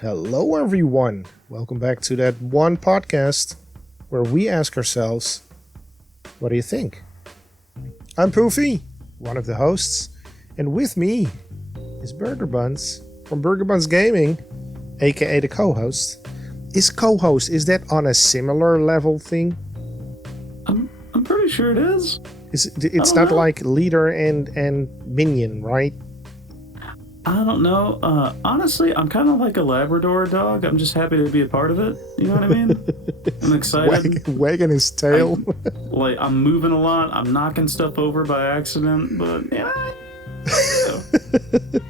Hello, everyone. Welcome back to that one podcast where we ask ourselves, what do you think? I'm Poofy, one of the hosts, and with me is BurgerBuns from BurgerBuns Gaming, aka the co-host. Is that on a similar level thing? I'm pretty sure it is. It's not like leader and minion, right? I don't know. Honestly, I'm kind of like a Labrador dog. I'm just happy to be a part of it. You know what I mean? I'm excited. Wagging his tail. I'm moving a lot. I'm knocking stuff over by accident, but yeah.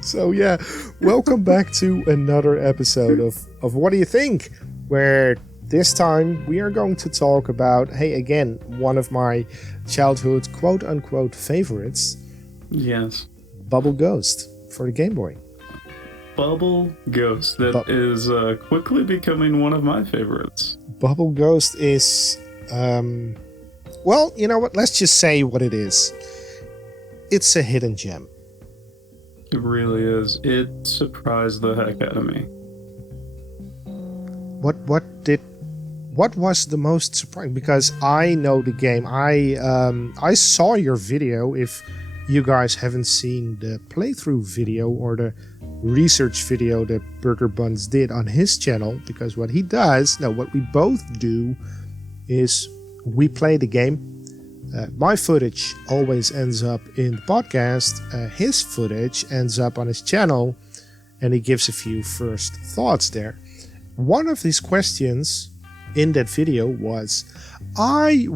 So yeah, welcome back to another episode of What Do You Think? Where this time we are going to talk about, hey, again, one of my childhood quote-unquote favorites. Yes. Bubble Ghost for the Game Boy. Bubble Ghost. That is quickly becoming one of my favorites. Bubble Ghost is, well, you know what? Let's just say what it is. It's a hidden gem. It really is. It surprised the heck out of me. What was the most surprising? Because I know the game. I saw your video. If you guys haven't seen the playthrough video or the research video that BurgerBuns did on his channel, because what we both do is we play the game. My footage always ends up in the podcast. His footage ends up on his channel, and he gives a few first thoughts there. One of his questions in that video was, you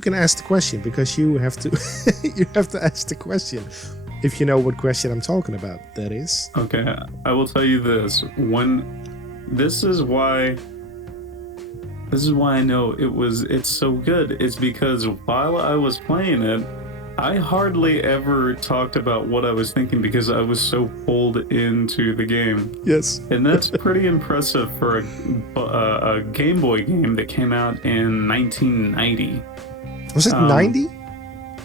can ask the question, because you have to you have to ask the question if you know what question I'm talking about, that is. Okay, I will tell you this. This is why I know it's so good. It's because while I was playing it, I hardly ever talked about what I was thinking because I was so pulled into the game. Yes. And that's pretty impressive for a Game Boy game that came out in 1990. Was it 90?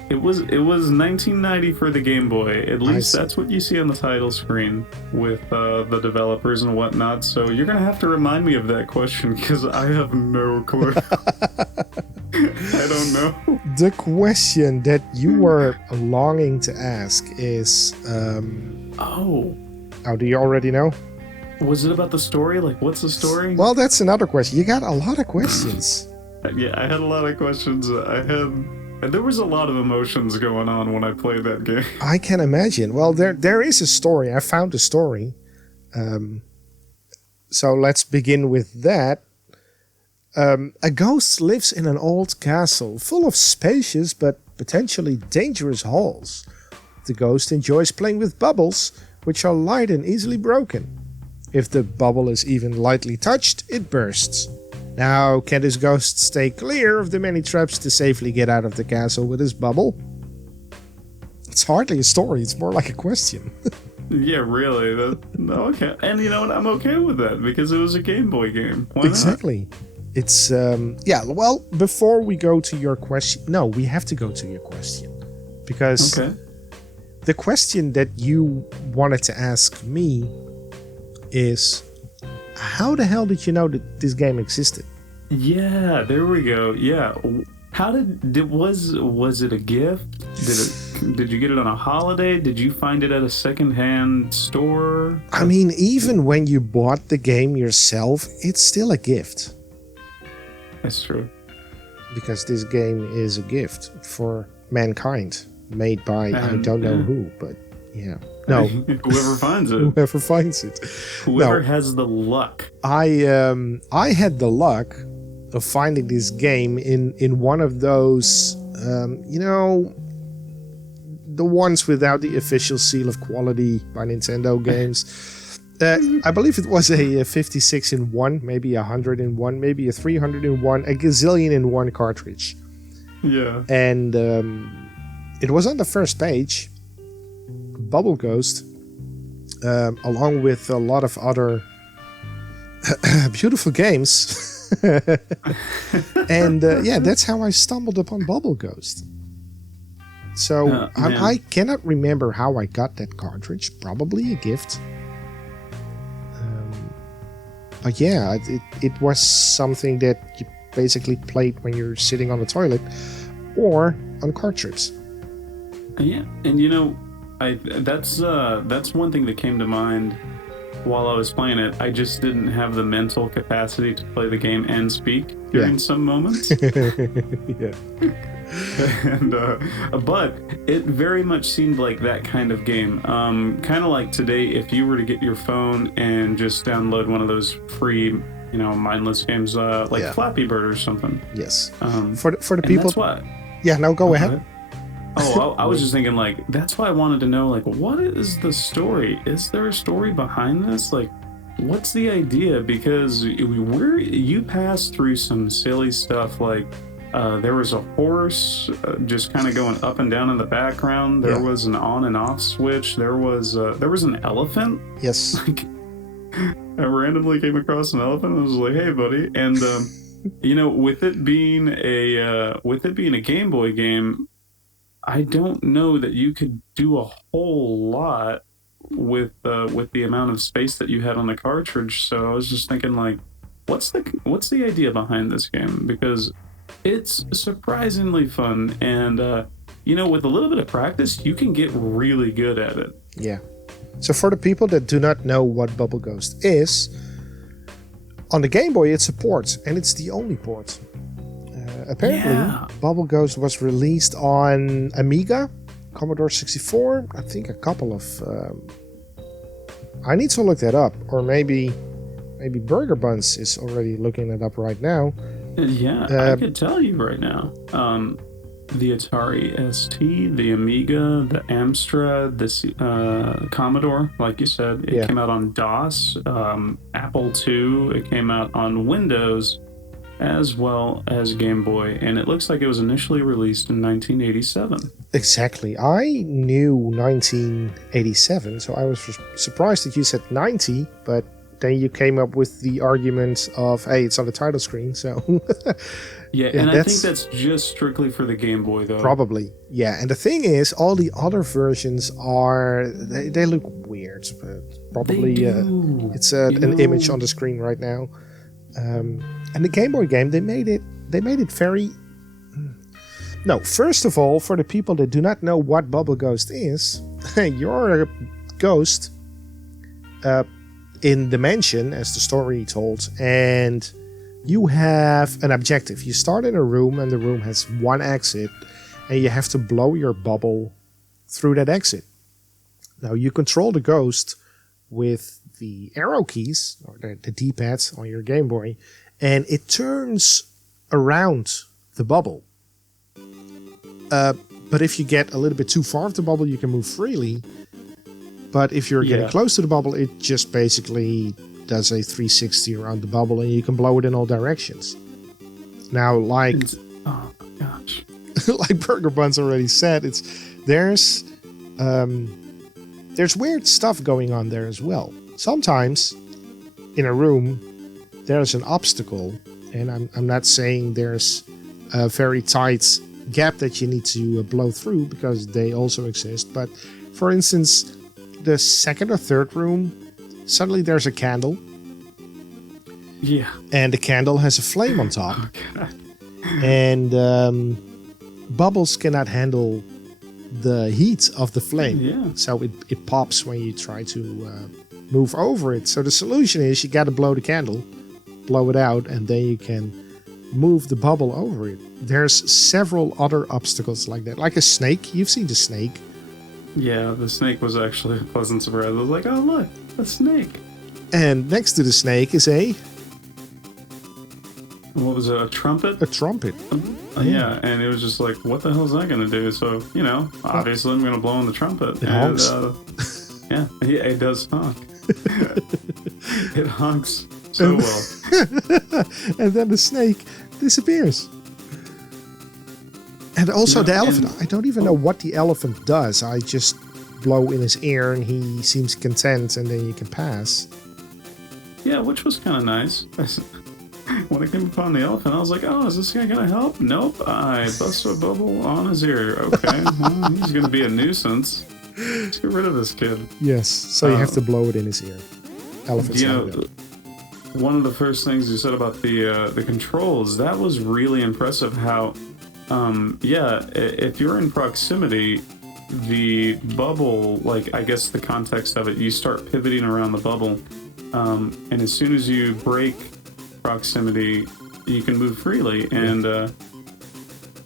It was 1990 for the Game Boy. At least that's what you see on the title screen with the developers and whatnot. So you're going to have to remind me of that question because I have no clue. I don't know. The question that you were longing to ask is... Oh, do you already know? Was it about the story? Like, what's the story? Well, that's another question. You got a lot of questions. Yeah, I had a lot of questions. There was a lot of emotions going on when I played that game. I can imagine. Well, there is a story. I found a story. So let's begin with that. A ghost lives in an old castle full of spacious but potentially dangerous halls. The ghost enjoys playing with bubbles, which are light and easily broken. If the bubble is even lightly touched, it bursts. Now, can this ghost stay clear of the many traps to safely get out of the castle with his bubble? It's hardly a story, it's more like a question. Yeah, really. Okay. And you know what? I'm okay with that because it was a Game Boy game. Why exactly. Not? It's, well, before we go to your question... No, we have to go to your question. Because the question that you wanted to ask me is... How the hell did you know that this game existed? Yeah, there we go. Yeah. Was it a gift? Did you get it on a holiday? Did you find it at a secondhand store? I mean, even when you bought the game yourself, it's still a gift. That's true. Because this game is a gift for mankind, made by I don't know who, but yeah. No. Whoever finds it. Whoever finds it. Whoever has the luck. I had the luck of finding this game in one of those, the ones without the official seal of quality by Nintendo games. I believe it was a 56 in 1, maybe 100 in 1, maybe a 300 in 1, a gazillion in 1 cartridge. Yeah. And it was on the first page, Bubble Ghost, along with a lot of other beautiful games. And that's how I stumbled upon Bubble Ghost. So I cannot remember how I got that cartridge. Probably a gift. But yeah, it was something that you basically played when you're sitting on the toilet or on car trips. Yeah, and you know, that's one thing that came to mind while I was playing it. I just didn't have the mental capacity to play the game and speak during some moments. Yeah. And but it very much seemed like that kind of game. Kind of like today, if you were to get your phone and just download one of those free, you know, mindless games like Flappy Bird or something. Yes. For the people. That's what. Yeah. No, go ahead. Oh, I was just thinking, like, that's why I wanted to know, like, what is the story? Is there a story behind this? Like, what's the idea? Because you passed through some silly stuff, like there was a horse just kind of going up and down in the background. There was an on and off switch. There was an elephant. Yes. Like, I randomly came across an elephant. I was like, "Hey, buddy!" And you know, with it being a Game Boy game, I don't know that you could do a whole lot with the amount of space that you had on the cartridge. So I was just thinking, like, what's the idea behind this game? Because it's surprisingly fun, and you know, with a little bit of practice, you can get really good at it. Yeah. So for the people that do not know what Bubble Ghost is, on the Game Boy it's a port, and it's the only port. Apparently, Bubble Ghost was released on Amiga, Commodore 64, I think a couple of... I need to look that up, or maybe BurgerBuns is already looking it up right now. Yeah, I could tell you right now. The Atari ST, the Amiga, the Amstrad, the Commodore, like you said, it came out on DOS, Apple II, it came out on Windows, as well as Game Boy, and it looks like it was initially released in 1987. Exactly. I knew 1987, so I was surprised that you said 90, but then you came up with the argument of, hey, it's on the title screen, so... and I think that's just strictly for the Game Boy, though. Probably, yeah. And the thing is, all the other versions are... They look weird, but probably it's an image on the screen right now. And the Game Boy game, they made it very... No, first of all, for the people that do not know what Bubble Ghost is, you're a ghost in the mansion, as the story told, and you have an objective. You start in a room, and the room has one exit, and you have to blow your bubble through that exit. Now, you control the ghost with the arrow keys, or the D-pads on your Game Boy, and it turns around the bubble. But if you get a little bit too far of the bubble, you can move freely. But if you're getting close to the bubble, it just basically does a 360 around the bubble, and you can blow it in all directions. Now, like... Oh, my gosh. like BurgerBuns already said, there's weird stuff going on there as well. Sometimes, in a room, there's an obstacle, and I'm not saying there's a very tight gap that you need to blow through, because they also exist. But, for instance, the second or third room, suddenly there's a candle. Yeah. And the candle has a flame on top. Okay. And bubbles cannot handle the heat of the flame. Yeah. So it pops when you try to move over it. So the solution is you got to blow the candle, blow it out, and then you can move the bubble over it. There's several other obstacles like that. Like a snake. You've seen the snake. Yeah, the snake was actually a pleasant surprise. I was like, oh, look, a snake. And next to the snake is a... What was it, a trumpet? A trumpet. Yeah, and it was just like, what the hell is that going to do? So, you know, obviously I'm going to blow on the trumpet. It honks. Yeah, it does honk. It honks so well. And then the snake disappears. And also the elephant. I don't even know what the elephant does. I just blow in his ear and he seems content, and then you can pass. Yeah, which was kind of nice. When I came upon the elephant, I was like, oh, is this guy going to help? Nope. I bust a bubble on his ear. Okay, well, he's going to be a nuisance. Let's get rid of this kid. Yes, so you have to blow it in his ear. Elephants. one of the first things you said about the controls, that was really impressive. How, if you're in proximity, the bubble, like I guess the context of it, you start pivoting around the bubble, and as soon as you break proximity, you can move freely. And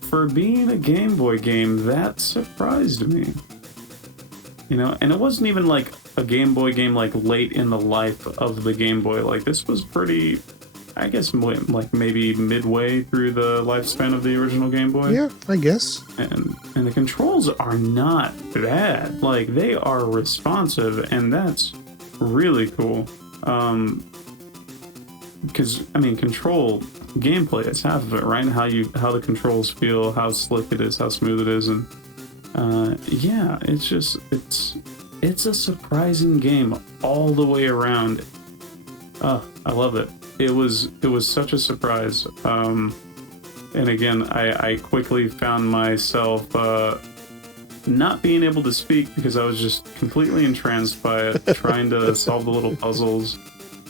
for being a Game Boy game, that surprised me. And it wasn't even like a Game Boy game like late in the life of the Game Boy. Like this was pretty, I guess, like maybe midway through the lifespan of the original Game Boy. Yeah, I guess. And the controls are not bad. Like they are responsive, and that's really cool. Because control gameplay is half of it, right? How the controls feel, how slick it is, how smooth it is, and it's a surprising game all the way around. I love it. It was such a surprise. And again, I quickly found myself not being able to speak because I was just completely entranced by it, trying to solve the little puzzles.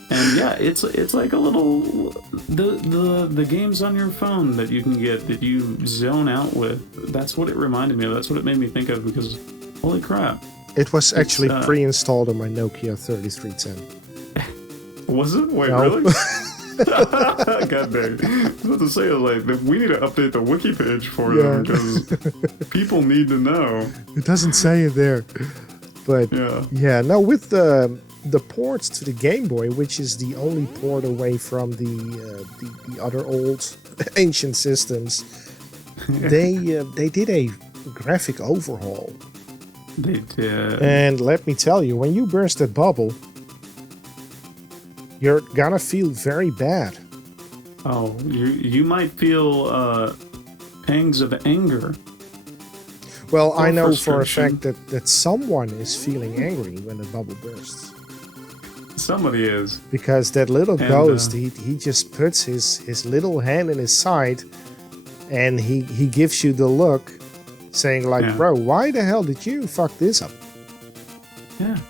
And yeah, it's like a little the games on your phone that you can get that you zone out with. That's what it reminded me of. That's what it made me think of, because holy crap. It was actually pre-installed on my Nokia 3310. Was it? Wait, no. Really? God dang. I was about to say, like, we need to update the wiki page for them, because people need to know. It doesn't say it there. But yeah, no, with the ports to the Game Boy, which is the only port away from the other old ancient systems, they did a graphic overhaul. They did. And let me tell you, when you burst that bubble, you're gonna feel very bad. Oh, you might feel pangs of anger. Well, I know for a fact that someone is feeling angry when the bubble bursts. Somebody is. Because that little ghost, he just puts his little hand in his side, and he gives you the look, saying like, bro, why the hell did you fuck this up?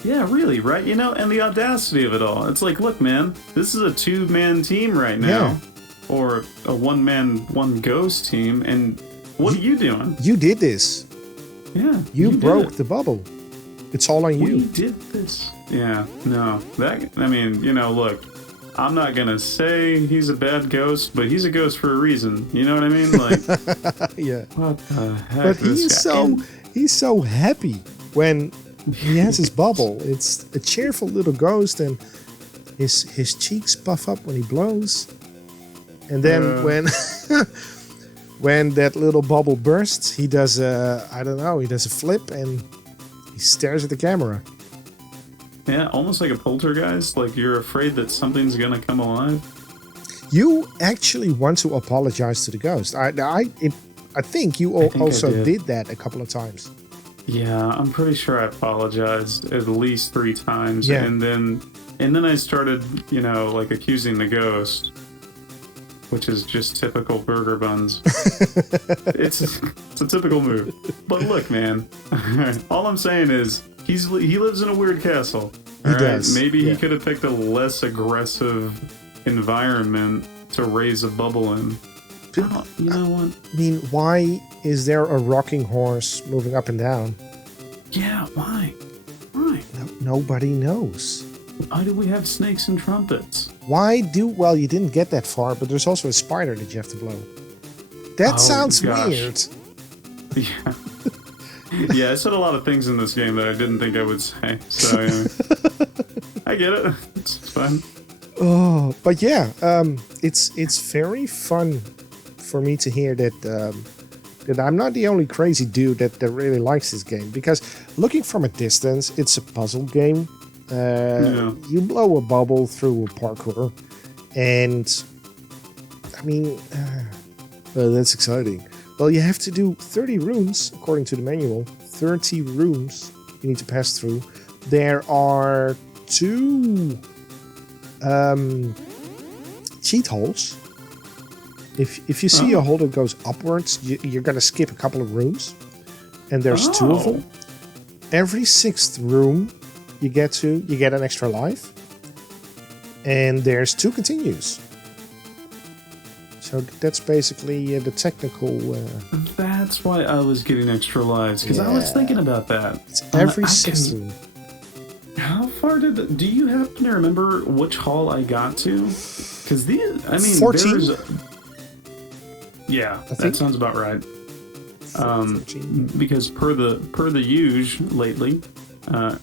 Yeah, really, right? And the audacity of it all. It's like, look, man, this is a 2-man team right now. Or a 1-man, 1 ghost team, and what are you doing? You did this. Yeah. You broke the bubble. It's all on you. We did this. Yeah, no. Look, I'm not gonna say he's a bad ghost, but he's a ghost for a reason. You know what I mean? Like, yeah. What the heck? But he's so happy when he has his bubble. It's a cheerful little ghost, and his cheeks puff up when he blows. And then when that little bubble bursts, he does a flip, and he stares at the camera. Yeah, almost like a poltergeist. Like you're afraid that something's gonna come alive. You actually want to apologize to the ghost. I think you also did that a couple of times. Yeah, I'm pretty sure I apologized at least 3 times. Yeah. And then I started, like accusing the ghost, which is just typical BurgerBuns. It's a typical move. But look, man, all I'm saying is he lives in a weird castle. He does. Maybe he could have picked a less aggressive environment to raise a bubble in. You know what? I mean, why is there a rocking horse moving up and down? Yeah, why? Nobody knows. Why do we have snakes and trumpets? Well, you didn't get that far, but there's also a spider that you have to blow. That sounds weird. Yeah. Yeah, I said a lot of things in this game that I didn't think I would say, so I get it. It's fun. Oh, but yeah, it's very fun for me to hear that I'm not the only crazy dude that really likes this game, because looking from a distance, it's a puzzle game. You blow a bubble through a parkour, and I mean, that's exciting. Well, you have to do 30 rooms according to the manual. 30 rooms you need to pass through. There are 2 cheat holes. If you see a hole that goes upwards, you're gonna skip a couple of rooms, and there's 2 of them. Every 6th room you get an extra life, and there's 2 continues. So that's basically the technical... That's why I was getting extra lives, because I was thinking about that. It's every system. How far do you happen to remember which hall I got to? Because 14? Yeah, that sounds about right. Because per the usual lately,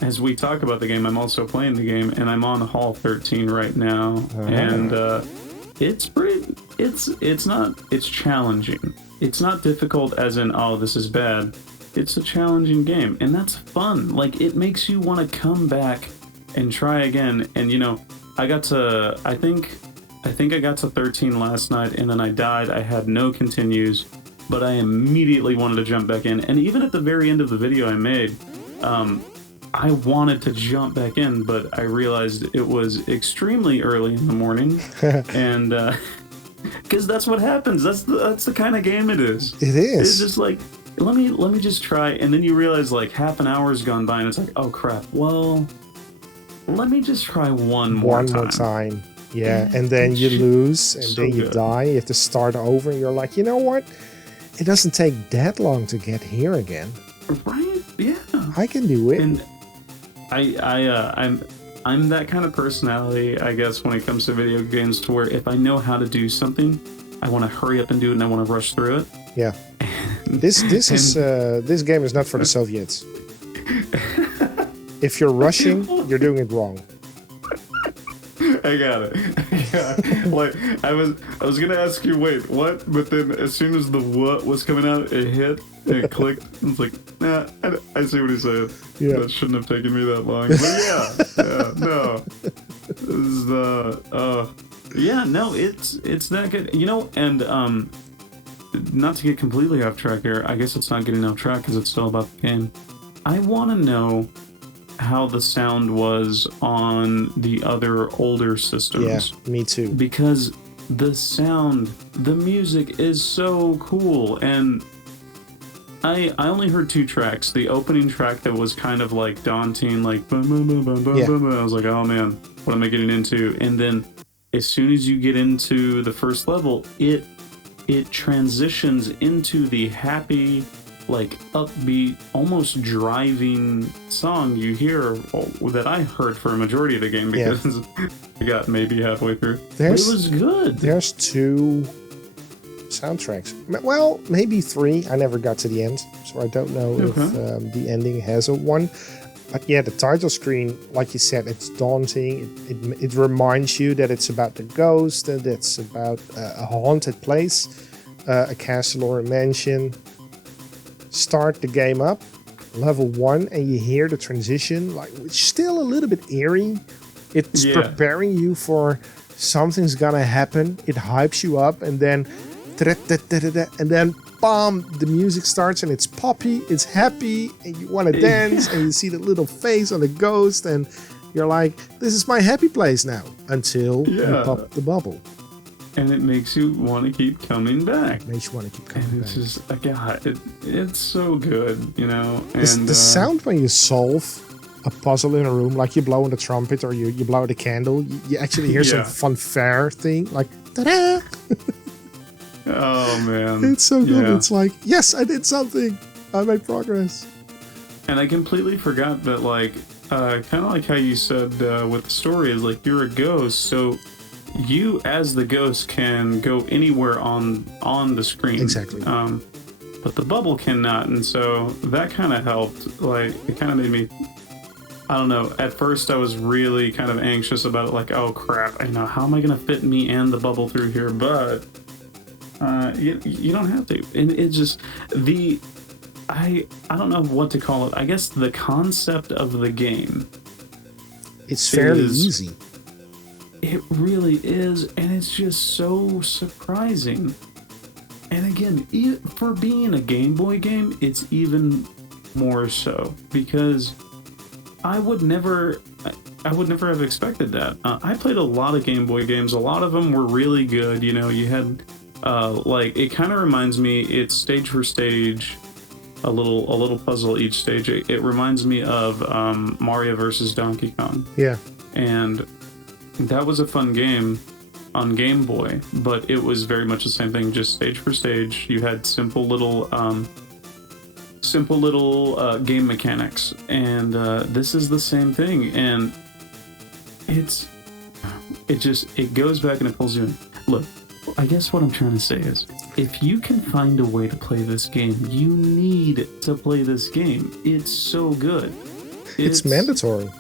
as we talk about the game, I'm also playing the game, and I'm on hall 13 right now, and it's challenging. It's not difficult as in, oh, this is bad. It's a challenging game, and that's fun. Like, it makes you want to come back and try again. And I think I got to 13 last night, and then I died. I had no continues, but I immediately wanted to jump back in. And even at the very end of the video I made, I wanted to jump back in, but I realized it was extremely early in the morning, and because that's what happens. That's the kind of game it is. It is. It's just like, let me just try, and then you realize like half an hour's gone by, and it's like, oh crap. Well, let me just try one more time. Yeah, and then you lose, and then you die. You have to start over, and you're like, you know what? It doesn't take that long to get here again. Right? Yeah. I can do it. And I'm that kind of personality, I guess, when it comes to video games, to where if I know how to do something, I want to hurry up and do it, and I want to rush through it. Yeah. This game is not for the Soviets. If you're rushing, you're doing it wrong. I got it. Yeah. Like, I was gonna ask you, wait, what? But then as soon as the what was coming out, it hit, it clicked. It's like, nah, I see what he's saying. Yeah. That shouldn't have taken me that long. But no. This is it's that good. And not to get completely off track here. I guess it's not getting off track because it's still about the game. I want to know how the sound was on the other older systems. Yeah, me too. Because the music is so cool, and I only heard 2 tracks. The opening track that was kind of like daunting, like boom, boom, boom, boom, boom, boom. I was like, oh man, what am I getting into? And then as soon as you get into the first level, it transitions into the happy, like upbeat, almost driving song you hear that I heard for a majority of the game, because I got maybe halfway through. But it was good. There's 2 soundtracks. Well, maybe 3. I never got to the end, so I don't know if the ending has a one. But yeah, the title screen, like you said, it's daunting. It reminds you that it's about the ghost, and it's about a haunted place, a castle or a mansion. Start the game up, level 1, and you hear the transition, like, it's still a little bit eerie. It's preparing you for something's gonna happen. It hypes you up, and then bam, the music starts, and it's poppy, it's happy, and you want to dance, and you see the little face on the ghost, and you're like, this is my happy place now, until you pop the bubble. And it makes you want to keep coming back. It makes you want to keep coming back. It's just, God, it's so good, And the sound when you solve a puzzle in a room, like you blow on the trumpet or you blow the candle, you actually hear some fanfare thing, like, ta-da! Oh, man. It's so good. Yeah. It's like, yes, I did something. I made progress. And I completely forgot that, like, kind of like how you said with the story is, like, you're a ghost, so you as the ghost can go anywhere on the screen. Exactly. But the bubble cannot, and so that kind of helped. Like, it kind of made me, I don't know, at first I was really kind of anxious about it, like, oh crap, how am I gonna fit me and the bubble through here? But you don't have to. And it's just I don't know what to call it. I guess the concept of the game, it's fairly easy. It really is, and it's just so surprising. And again, for being a Game Boy game, it's even more so, because I would never have expected that. I played a lot of Game Boy games. A lot of them were really good. You had like, it kind of reminds me, it's stage for stage, a little puzzle each stage. It reminds me of Mario versus Donkey Kong. Yeah. And that was a fun game on Game Boy, but it was very much the same thing, just stage for stage. You had simple little game mechanics, and this is the same thing, and it goes back and it pulls you in. Look, I guess what I'm trying to say is, if you can find a way to play this game, you need to play this game. It's so good. It's mandatory.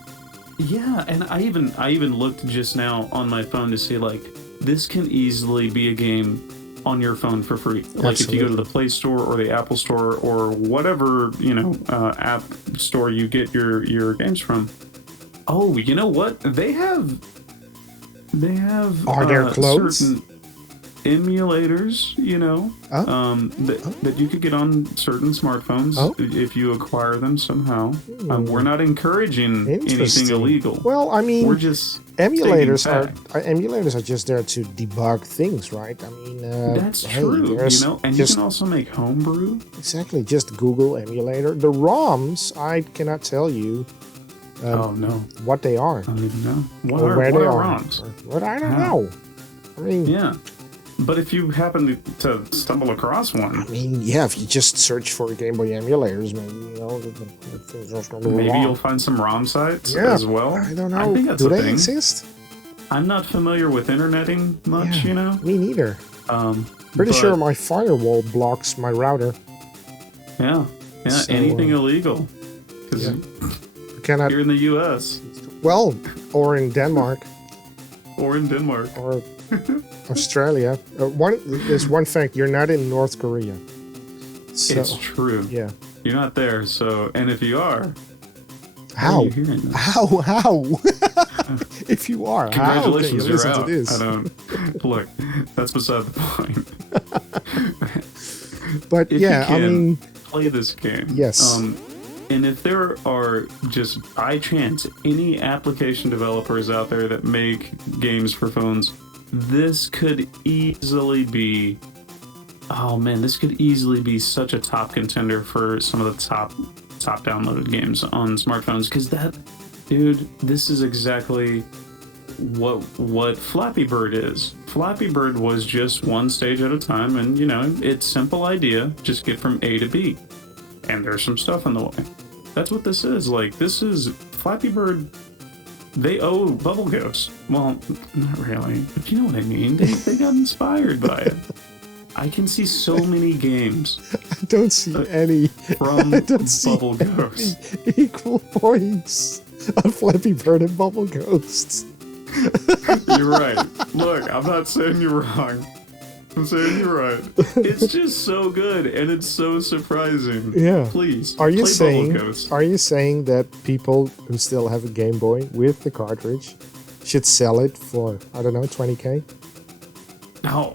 Yeah, and I even looked just now on my phone to see, like, this can easily be a game on your phone for free. Like, Absolutely. If you go to the Play Store or the Apple Store or whatever, app store you get your games from. Oh, you know what? They have Are there clothes? Certain emulators, that you could get on certain smartphones if you acquire them somehow. We're not encouraging anything illegal. Well, I mean, we're just emulators are just there to debug things, right? I mean, that's true. And you can also make homebrew. Exactly. Just Google emulator. The ROMs, I cannot tell you. What they are. I don't even know. What are ROMs? I don't know. I mean, yeah. But if you happen to stumble across one, I mean, yeah, if you just search for Game Boy emulators, maybe you'll find some ROM sites as well. I don't know. I think that's Do a they thing. Exist? I'm not familiar with interneting much, Me neither. Pretty sure my firewall blocks my router. Yeah. So, anything illegal. Because you're in the U.S. Well, or in Denmark. Or Australia. There's one fact: you're not in North Korea. So, it's true. Yeah, you're not there. So, and if you are, how? Are you hearing this? How? If you are, congratulations, you're out. To this? I don't look. That's beside the point. But if yeah, you can, I mean, play this game. Yes. And if there are just by chance any application developers out there that make games for phones, this could easily be such a top contender for some of the top downloaded games on smartphones. Because this is exactly what Flappy Bird is. Flappy Bird was just one stage at a time, and it's simple idea, just get from A to B. And there's some stuff in the way. That's what this is. Like, this is Flappy Bird. They owe Bubble Ghost. Well, not really, but you know what I mean. They got inspired by it. I can see so many games. I don't see any from Bubble Ghost. Equal points on Flappy Bird and Bubble Ghosts. You're right. Look, I'm not saying you're wrong. I'm saying you're right. It's just so good, and it's so surprising. Yeah. Please. Are you saying that people who still have a Game Boy with the cartridge should sell it for, I don't know, $20K? Oh,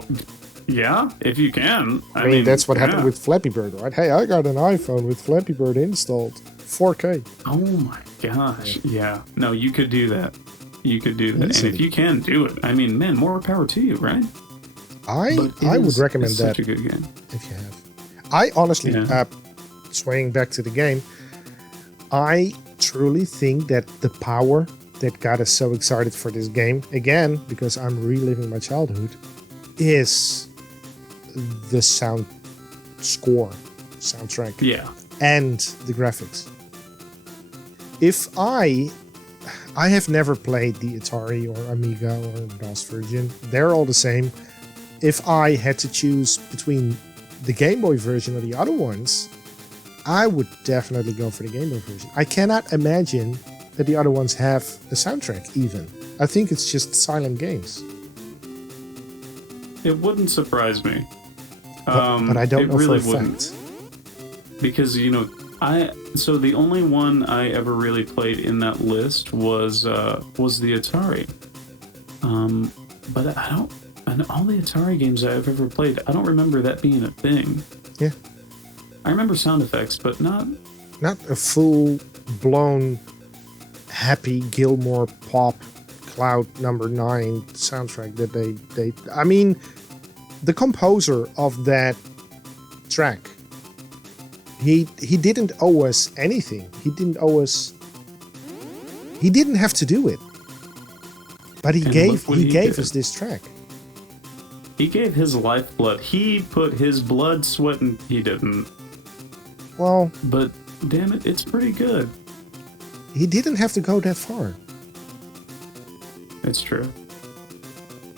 yeah, if you can. I mean, that's what happened with Flappy Bird, right? Hey, I got an iPhone with Flappy Bird installed. $4K. Oh my gosh. Yeah. No, you could do that. Easily. And if you can do it, I mean, man, more power to you, right? I would recommend that. Such a good game. If you have. I honestly, swaying back to the game, I truly think that the power that got us so excited for this game, again, because I'm reliving my childhood, is the soundtrack. Yeah. And the graphics. If I have never played the Atari or Amiga or DOS version. They're all the same. If I had to choose between the Game Boy version or the other ones, I would definitely go for the Game Boy version. I cannot imagine that the other ones have a soundtrack even. I think it's just silent games. It wouldn't surprise me. But I don't know really for a fact. Because, so the only one I ever really played in that list was the Atari. But and all the Atari games I've ever played, I don't remember that being a thing. Yeah. I remember sound effects, but not a full-blown Happy Gilmore Pop Cloud number 9 soundtrack that they I mean, the composer of that track, he didn't owe us anything. He didn't have to do it. But he And gave look what he gave did. us this track. He gave his lifeblood. He put his blood, sweat, and he didn't. Well, But damn it, it's pretty good. he didn't have to go that far. It's true.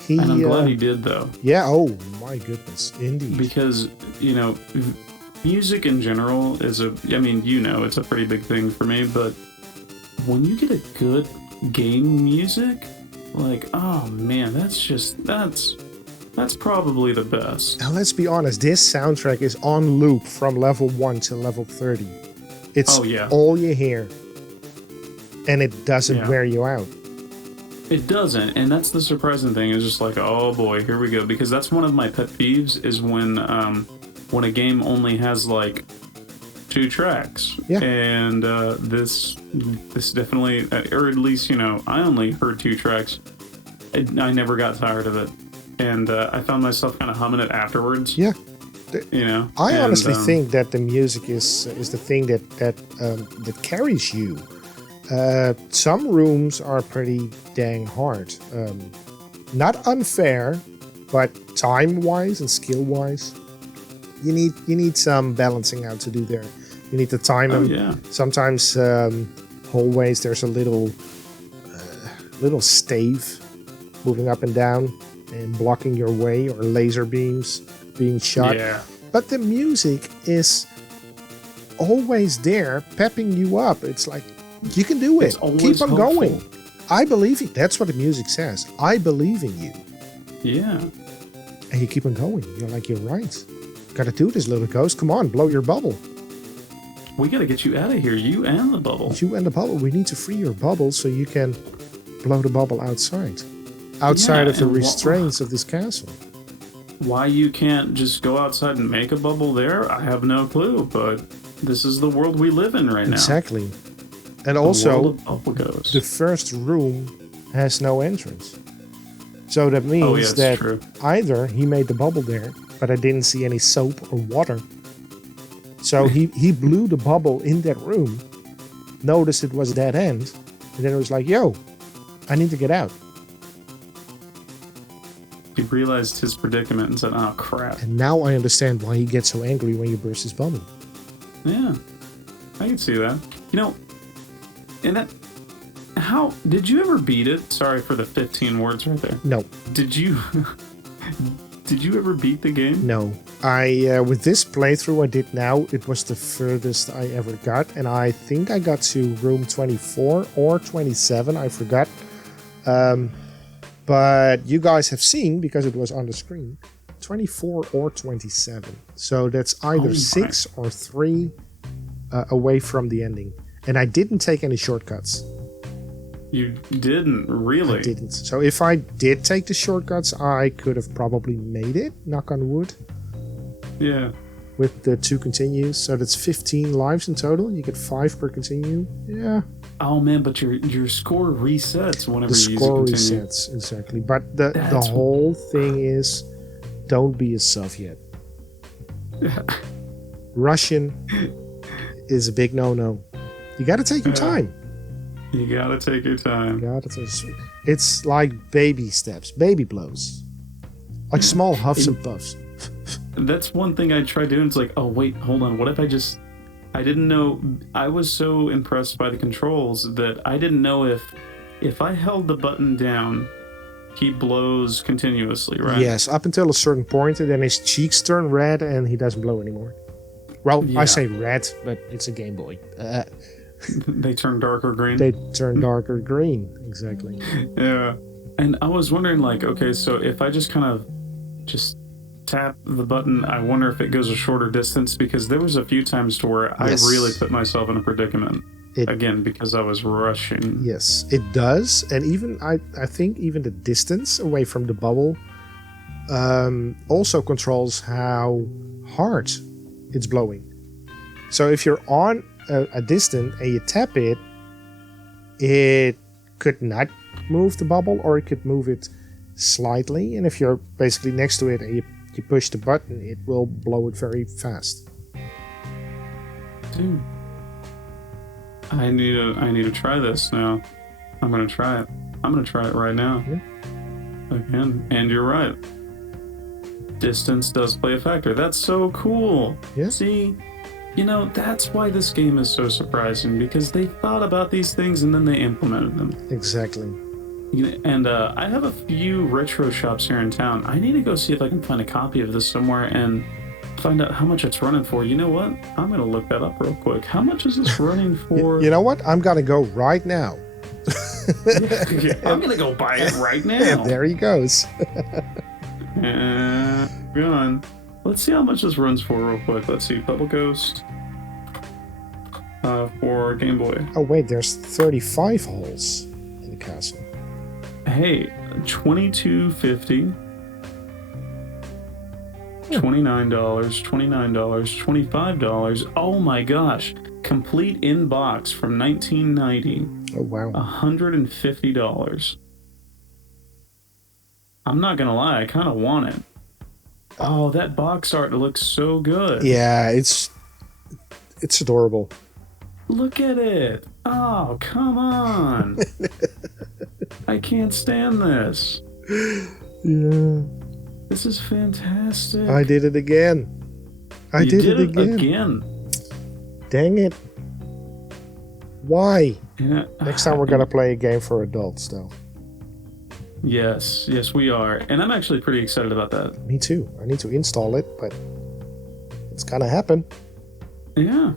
He, And I'm glad he did, though. Yeah, oh my goodness, indeed. Because, you know, music in general is I mean, you know, it's a pretty big thing for me, but when you get a good game music, like, oh man, that's probably the best. Now let's be honest, this soundtrack is on loop from level 1 to level 30. It's all you hear. And it doesn't wear you out. It doesn't, and that's the surprising thing. It's just like, oh boy, here we go. Because that's one of my pet peeves is when a game only has like 2 tracks. Yeah. And this definitely, or at least, you know, I only heard 2 tracks. I never got tired of it, and I found myself kind of humming it afterwards. Yeah. You know, I honestly think that the music is the thing that carries you. Some rooms are pretty dang hard. Not unfair, but time-wise and skill-wise, you need some balancing out to do there. You need to time them. Yeah. Sometimes hallways there's a little stave moving up and down and blocking your way, or laser beams being shot. Yeah. But the music is always there, pepping you up. It's like, you can do it. Keep on going. I believe you. That's what the music says. I believe in you. Yeah. And you keep on going. You're like, you're right. Gotta do this, little ghost. Come on, blow your bubble. We gotta get you out of here, you and the bubble. You and the bubble. We need to free your bubble so you can blow the bubble outside. Outside of the restraints of this castle. Why you can't just go outside and make a bubble there, I have no clue, but this is the world we live in right now. Exactly. And also, the first room has no entrance. So that means that either he made the bubble there, but I didn't see any soap or water. So he blew the bubble in that room, noticed it was a dead end, and then it was like, yo, I need to get out. He realized his predicament and said, oh crap. And now I understand why he gets so angry when you burst his bubble. Yeah, I can see that. You know, and that, how, did you ever beat it? Sorry for the 15 words right there. No. Did you ever beat the game? No. With this playthrough I did now, it was the furthest I ever got, and I think I got to room 24 or 27, I forgot. But you guys have seen, because it was on the screen, 24 or 27. So that's either 6 or 3 away from the ending. And I didn't take any shortcuts. You didn't, really? I didn't. So if I did take the shortcuts, I could have probably made it, knock on wood. Yeah. With the 2 continues. So that's 15 lives in total. You get 5 per continue. Yeah. Oh man, but your score resets whenever you use a continue. The score resets, exactly. But the whole thing is, don't be a Soviet. Russian is a big no-no. You gotta take your time. You gotta take your time. It's like baby steps, baby blows. Like small huffs and puffs. That's one thing I tried doing. It's like, oh wait, hold on. What if I didn't know. I was so impressed by the controls that I didn't know if I held the button down, he blows continuously, right? Yes, up until a certain point, and then his cheeks turn red and he doesn't blow anymore. Well, I say red, but it's a Game Boy. They turn darker green? They turn darker green, exactly. Yeah. And I was wondering, like, okay, so if I just kind of just tap the button, I wonder if it goes a shorter distance, because there was a few times to where I really put myself in a predicament. Again, because I was rushing. Yes, it does. And even, I think even the distance away from the bubble also controls how hard it's blowing. So if you're on a distance and you tap it, it could not move the bubble, or it could move it slightly. And if you're basically next to it and you push the button, it will blow it very fast. Dude, I need to try this now. I'm gonna try it. I'm gonna try it right now. Yeah. Again, and you're right. Distance does play a factor. That's so cool. Yeah. See, that's why this game is so surprising, because they thought about these things and then they implemented them. Exactly. And I have a few retro shops here in town. I need to go see if I can find a copy of this somewhere and find out how much it's running for. You know what? I'm going to look that up real quick. How much is this running for? You know what? I'm going to go right now. I'm going to go buy it right now. And there he goes. Go on. Let's see how much this runs for real quick. Let's see. Bubble Ghost for Game Boy. Oh, wait. There's 35 holes in the castle. Hey, $22.50. $29, $25. Oh my gosh. Complete in box from 1990. Oh, wow. $150. I'm not gonna lie, I kind of want it. Oh, that box art looks so good. Yeah, it's adorable. Look at it. Oh, come on. I can't stand this. Yeah. This is fantastic. I did it again. I did it again. Dang it. Why? Yeah. Next time we're going to play a game for adults, though. Yes, we are. And I'm actually pretty excited about that. Me too. I need to install it, but it's going to happen. Yeah.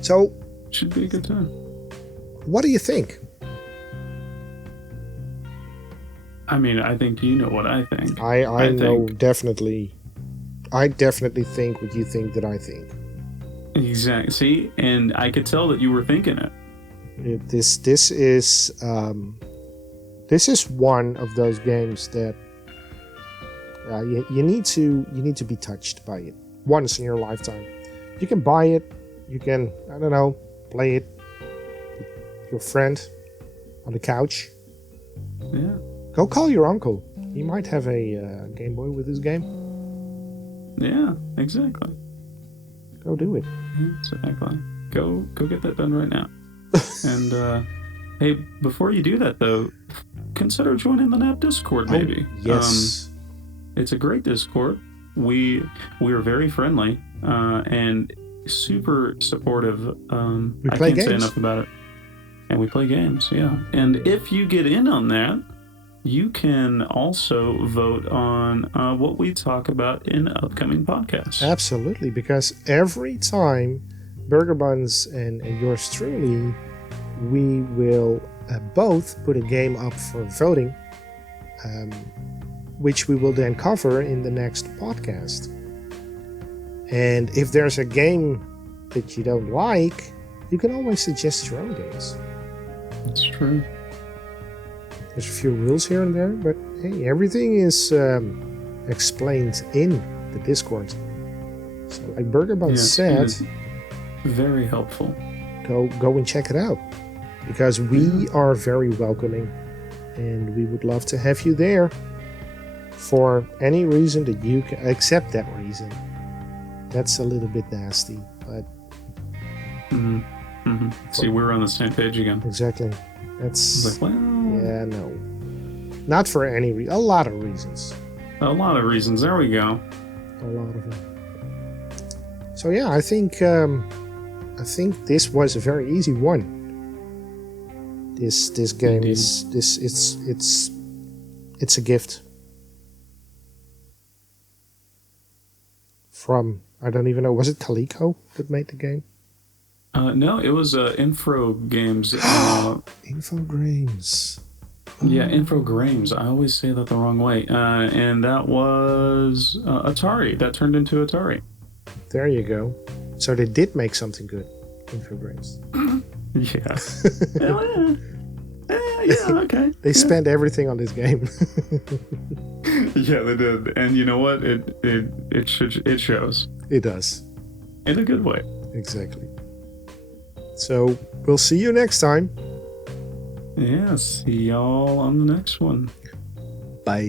So, should be a good time. What do you think? I mean, I think you know what I think. I know definitely. I definitely think what you think that I think. Exactly. See, and I could tell that you were thinking it. This is one of those games that you need to be touched by it once in your lifetime. You can buy it. You can, I don't know, play it with your friend on the couch. Yeah. Go call your uncle. He might have a Game Boy with his game. Yeah, exactly. Go do it. Exactly. Go get that done right now. And hey, before you do that though, consider joining the NAP Discord maybe. Oh, yes. It's a great Discord. We are very friendly and super supportive. I can't say enough about it. And we play games, yeah. And if you get in on that, you can also vote on what we talk about in upcoming podcasts. Absolutely, because every time BurgerBuns and yours truly, we will both put a game up for voting, which we will then cover in the next podcast. And if there's a game that you don't like, you can always suggest your own games. That's true. There's a few rules here and there, but hey, everything is explained in the Discord. So, like BurgerBuns said, very helpful. Go and check it out, because we are very welcoming, and we would love to have you there for any reason that you can accept that reason. That's a little bit nasty, but see, we're on the same page again. Exactly. That's like, well, yeah, no, not for any reason. A lot of reasons. A lot of reasons. There we go. A lot of them. So yeah, I think this was a very easy one. This game is it's a gift from, I don't even know, was it Calico that made the game? No, it was Infogrames. Infogrames. Yeah, Infogrames. I always say that the wrong way. And that was Atari. That turned into Atari. There you go. So they did make something good. Infogrames. Yeah. Yeah, okay. They spent everything on this game. Yeah, they did. And you know what? It shows. It does. In a good way. Exactly. So, we'll see you next time. Yeah, see y'all on the next one. Bye.